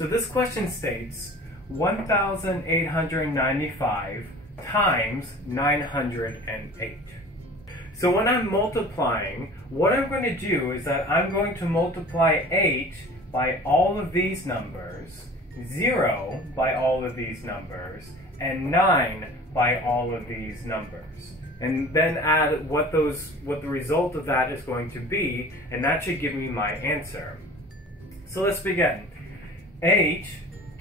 So this question states 1,895 times 908. So when I'm multiplying, what I'm going to do is that I'm going to multiply 8 by all of these numbers, 0 by all of these numbers, and 9 by all of these numbers. And then add what the result of that is going to be, and that should give me my answer. So let's begin. 8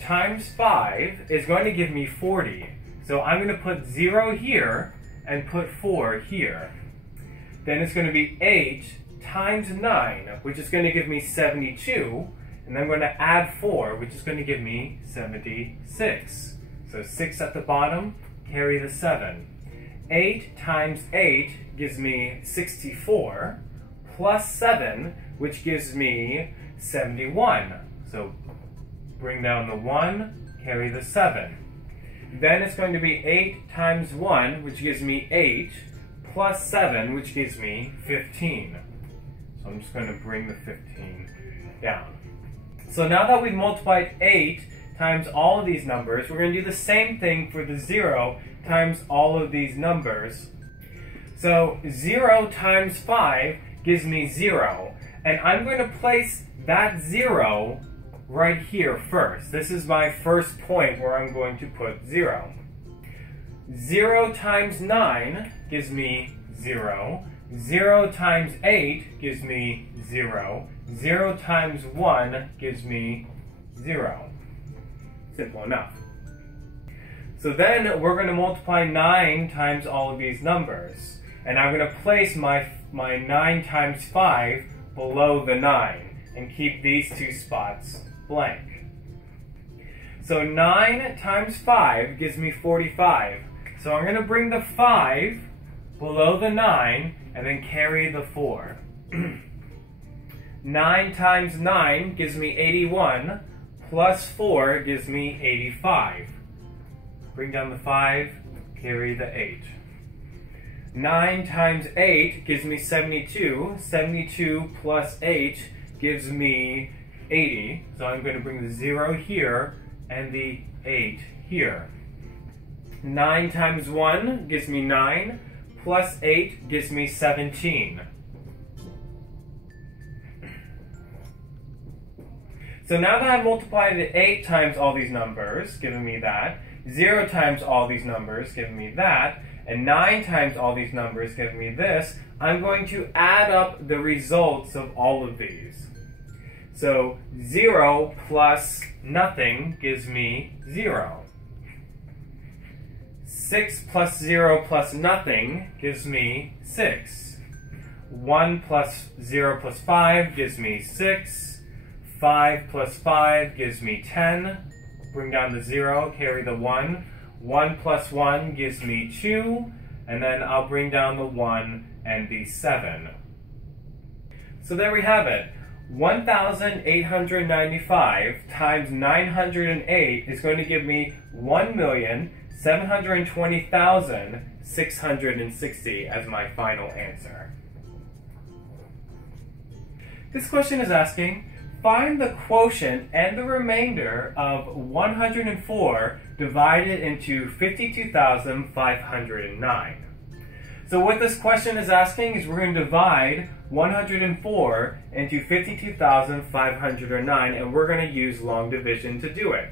times 5 is going to give me 40. So I'm going to put 0 here and put 4 here. Then it's going to be 8 times 9, which is going to give me 72. And then I'm going to add 4, which is going to give me 76. So 6 at the bottom, carry the 7. 8 times 8 gives me 64, plus 7, which gives me 71. So bring down the 1, carry the 7. Then it's going to be 8 times 1, which gives me 8, plus 7, which gives me 15. So I'm just going to bring the 15 down. So now that we've multiplied 8 times all of these numbers, we're going to do the same thing for the 0 times all of these numbers. So 0 times 5 gives me 0. And I'm going to place that 0 right here first. This is my first point where I'm going to put 0. 0 times 9 gives me 0. 0 times 8 gives me 0. 0 times 1 gives me 0. Simple enough. So then we're going to multiply 9 times all of these numbers. And I'm going to place my 9 times 5 below the 9 and keep these two spots blank. So 9 times 5 gives me 45. So I'm going to bring the 5 below the 9 and then carry the 4. 9 times 9 gives me 81, plus 4 gives me 85. Bring down the 5, carry the 8. 9 times 8 gives me 72. 72 plus 8 gives me 80. So I'm going to bring the 0 here and the 8 here. 9 times 1 gives me 9, plus 8 gives me 17. So now that I've multiplied it 8 times all these numbers, giving me that, 0 times all these numbers, giving me that, and 9 times all these numbers, giving me this, I'm going to add up the results of all of these. So 0 plus nothing gives me 0. 6 plus 0 plus nothing gives me 6. 1 plus 0 plus 5 gives me 6. 5 plus 5 gives me 10. Bring down the 0, carry the 1. 1 plus 1 gives me 2. And then I'll bring down the 1 and the 7. So there we have it. 1,895 times 908 is going to give me 1,720,660 as my final answer. This question is asking, find the quotient and the remainder of 104 divided into 52,509. So what this question is asking is we're going to divide 104 into 52,509, and we're going to use long division to do it.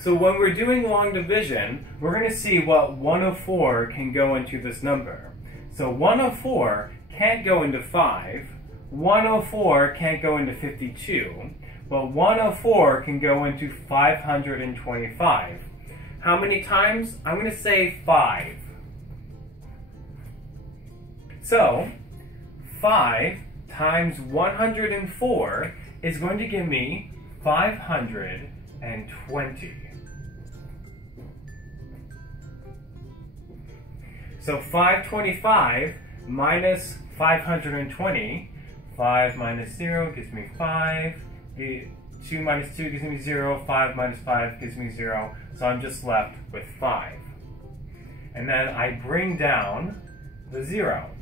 So when we're doing long division, we're going to see what 104 can go into this number. So 104 can't go into 5, 104 can't go into 52, but 104 can go into 525. How many times? I'm going to say 5. So 5 times 104 is going to give me 520. So 525 minus 520, 5 minus 0 gives me 5, 2 minus 2 gives me 0, 5 minus 5 gives me 0, so I'm just left with 5. And then I bring down the 0.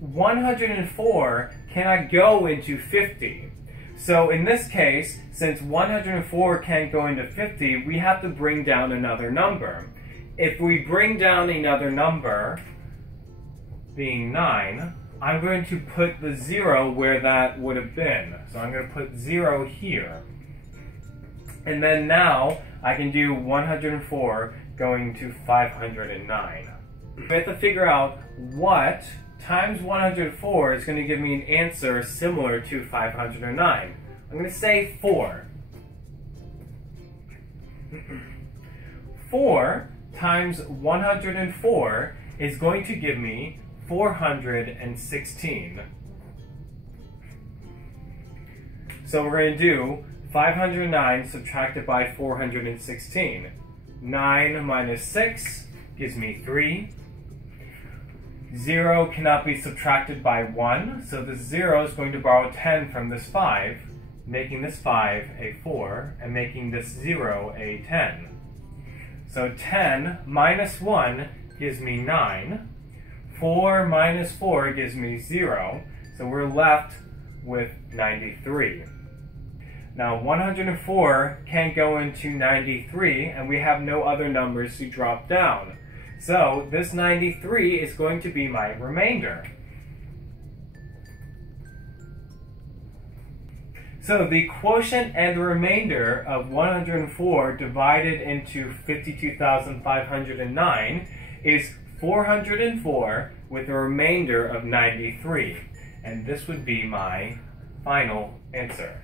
104 cannot go into 50. So in this case, since 104 can't go into 50, we have to bring down another number. If we bring down another number, being 9, I'm going to put the 0 where that would have been. So I'm going to put 0 here. And then now I can do 104 going to 509. We have to figure out what times 104 is going to give me an answer similar to 509. I'm going to say 4. 4 times 104 is going to give me 416. So we're going to do 509 subtracted by 416. 9 minus 6 gives me 3. 0 cannot be subtracted by 1, so this 0 is going to borrow 10 from this 5, making this 5 a 4, and making this 0 a 10. So 10 minus 1 gives me 9. 4 minus 4 gives me 0, so we're left with 93. Now 104 can't go into 93, and we have no other numbers to drop down. So this 93 is going to be my remainder. So the quotient and the remainder of 104 divided into 52,509 is 404 with a remainder of 93. And this would be my final answer.